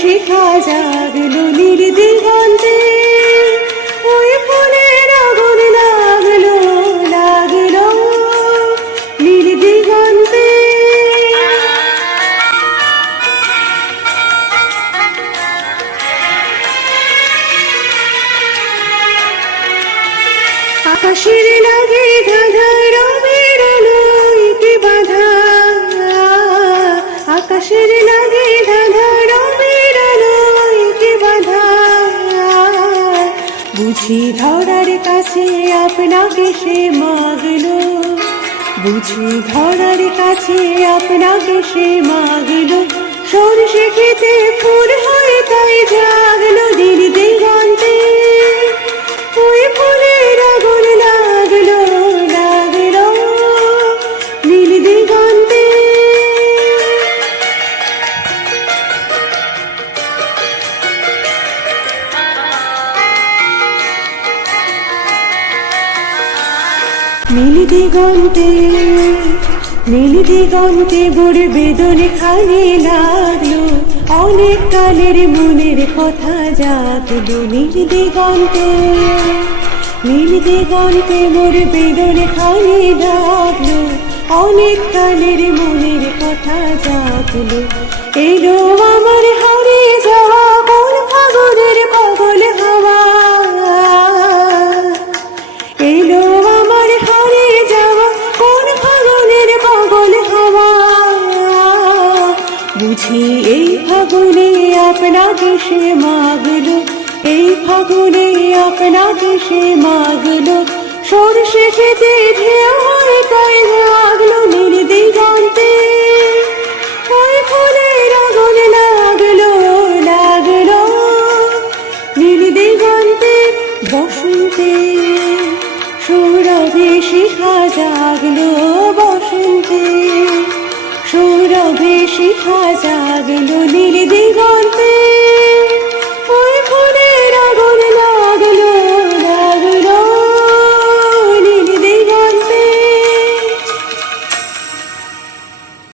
শিখা জাগলো নীল দিগন্তে, ওই ফুলের আগুন লাগলো লাগলো নীল দিগন্তে। আকাশের লাগে ধাঁধা রবির আলোয় কি বাধা, আকাশের লাগে ধাঁধা রবির আলোয় কি বাধা। বুঝি ধরার কাছে আপনাকে সে মাগলো, বুঝি ধরার কাছে আপনাকে সে মাগলো। সরষে খেতে ফুল হয় তাই জাগলো নীল দিগন্তে, ওই ফুলের আগুন লাগলো লাগলো নীল দিগন্তে। নীল দিগন্তে নীল দিগন্তে বড় বেদনে খানি লাগলো, অনেক কালের মনের কথা জাগলো নীল দিগন্তে। নীল দিগন্তে মোর বেদনে খানি লাগলো, অনেক কালের মনের কথা জাগলো। এলো আমার হারিয়ে যাওয়া কোন ফাগুনের পাগল হাওয়া, এলো আমার হারিয়ে যাওয়া কোন ফাগুনের পাগল হাওয়া। বুঝি এই ফাগুনে আপনাকে সে মাগলো, এই ফাগুনে আপনাকে সে মাগলো। সরষে খেতে ঢেউ হয় তাই জাগলো নীল দিগন্তে, ওই ফুলের আগুন লাগলো লাগলো নীল দিগন্তে। বসন্তে সৌরভে শিখা জাগলো, বসন্তে সৌরভে শিখা জাগলো নীল দিগন্তে।